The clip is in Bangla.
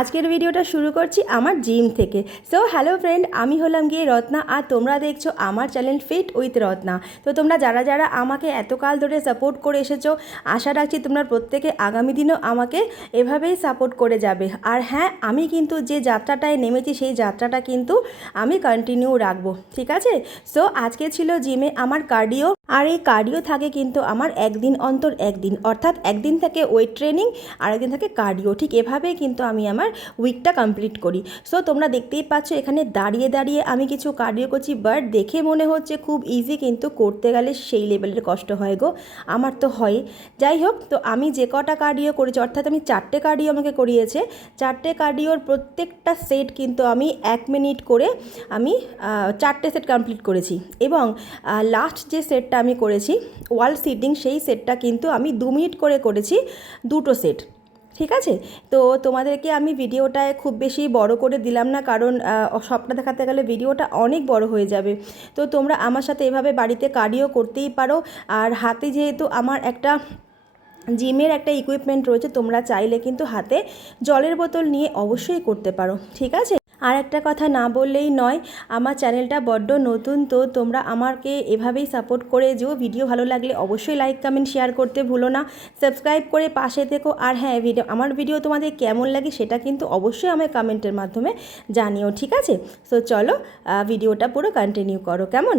আজকের ভিডিওটা শুরু করছি আমার জিম থেকে। সো হ্যালো ফ্রেন্ড, আমি হলাম গিয়ে রত্না আর তোমরা দেখছো আমার চ্যানেল ফিট উইথ রত্না। তো তোমরা যারা যারা আমাকে এতকাল ধরে সাপোর্ট করে এসেছো, আশা রাখছি তোমরা প্রত্যেকে আগামী দিনেও আমাকে এভাবেই সাপোর্ট করে যাবে। আর হ্যাঁ, আমি কিন্তু যে যাত্রাটায় নেমেছি সেই যাত্রাটা কিন্তু আমি কন্টিনিউ রাখবো, ঠিক আছে? সো আজকে ছিল জিমে আমার কার্ডিও, আর এই কার্ডিও থাকে কিন্তু আমার একদিন অন্তর একদিন, অর্থাৎ একদিন থাকে ওয়েট ট্রেনিং আর একদিন থাকে কার্ডিও। ঠিক এভাবেই কিন্তু আমি আমার উইকটা কমপ্লিট করি। সো তোমরা দেখতেই পাচ্ছ এখানে দাঁড়িয়ে দাঁড়িয়ে আমি কিছু কার্ডিও করছি, বাট দেখে মনে হচ্ছে খুব ইজি, কিন্তু করতে গেলে সেই লেভেলের কষ্ট হয় গো। আমার তো হয়। যাই হোক, তো আমি যে কটা কার্ডিও করেছি, অর্থাৎ আমি 4টে কার্ডিও আমাকে করিয়েছে, 4টে কার্ডিওর প্রত্যেকটা সেট কিন্তু আমি 1 মিনিট করে আমি 4টে সেট কমপ্লিট করেছি। এবং লাস্ট যে সেটটা আমি করেছি ওয়াল সিটিং, সেই সেটটা কিন্তু আমি 2 মিনিট করে করেছি, 2টো সেট, ঠিক আছে? তো তোমাদেরকে আমি ভিডিওটায় খুব বেশি বড় করে দিলাম না, কারণ সবটা দেখাতে গেলে ভিডিওটা অনেক বড় হয়ে যাবে। তো তোমরা আমার সাথে এভাবে বাড়িতে কার্ডিও করতেই পারো। আর হাতে যেহেতু আমার একটা জিমের একটা ইকুইপমেন্ট রয়েছে, তোমরা চাইলে কিন্তু হাতে জলের বোতল নিয়ে অবশ্যই করতে পারো, ঠিক আছে? আর একটা কথা না বললেই নয়, আমার চ্যানেলটা বড্ড নতুন, তো তোমরা আমাকে এভাবেই সাপোর্ট করে যেও। ভিডিও ভালো লাগলে অবশ্যই লাইক কমেন্ট শেয়ার করতে ভুলো না, সাবস্ক্রাইব করে পাশে থেকো। আর হ্যাঁ, আমার ভিডিও তোমাদের কেমন লাগে সেটা কিন্তু অবশ্যই আমায় কমেন্টের মাধ্যমে জানিও, ঠিক আছে? সো চলো ভিডিওটা পুরো কন্টিনিউ করো, কেমন?